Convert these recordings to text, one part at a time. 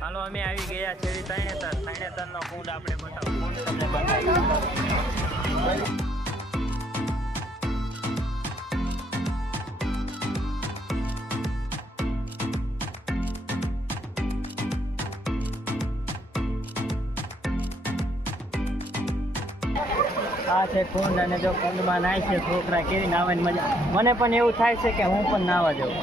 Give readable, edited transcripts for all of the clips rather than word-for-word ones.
હાલો અમે આવી ગયા છે તરણેતરનો કુંડ આપણે બતાવો. કુંડ તમને બતાવીએ. આ છે કુંડ અને જો કુંડમાં નાય છે છોકરા, કેવી નાવાની મજા. મને પણ એવું થાય છે કે હું પણ નાવા જાઉં.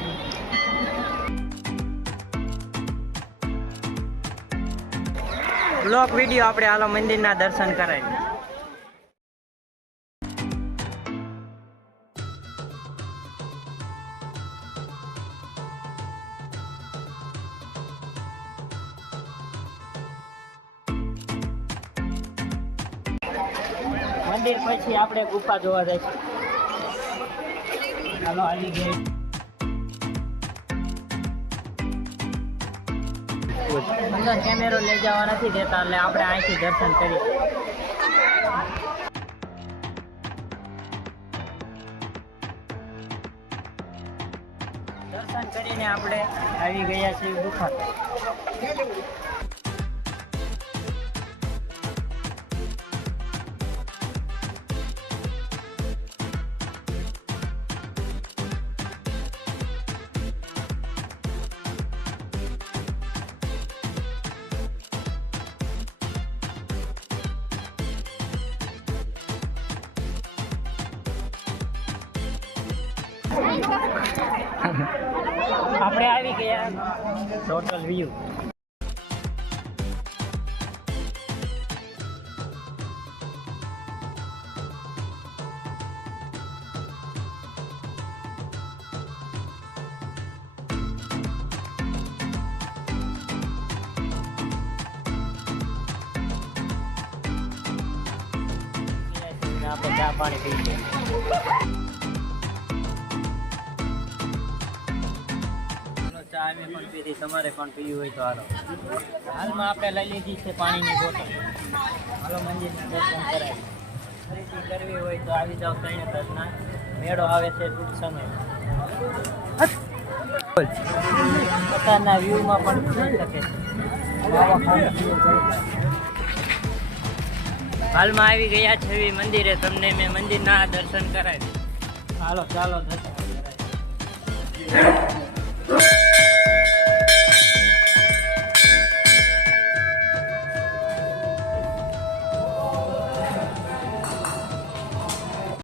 બ્લોક વિડીયો આપણે હાલો મંદિરના દર્શન કરાવી. મંદિર પછી આપણે ગુફા જોવા જઈશું. ચાલો આવી ગઈ. અંદર કેમેરો લઈ જવા નથી દેતા એટલે આપણે અહીંથી દર્શન કરીએ. દર્શન કરીને આપણે આવી ગયા છીએ ગુફા. આપણે આવી ગયા ટોટલ વ્યૂ. આપણે ચા પાણી પી ગયા. ચા અમે પણ પીધી, તમારે પણ પીવી હોય તો હાલો. હાલમાં આપણે લઈ લીધી છે પાણીની બોટલ. હાલો મંદિરના દર્શન કરાવી. ખરીદી કરવી હોય તો આવી જાઓ. તરણેતરના મેળો આવે છે ટૂંક સમય. પોતાના વ્યૂમાં પણ થઈ શકે છે. હાલમાં આવી ગયા છે મંદિરે. તમને મેં મંદિરના દર્શન કરાવી. હાલો ચાલો દર્શન કરાવી.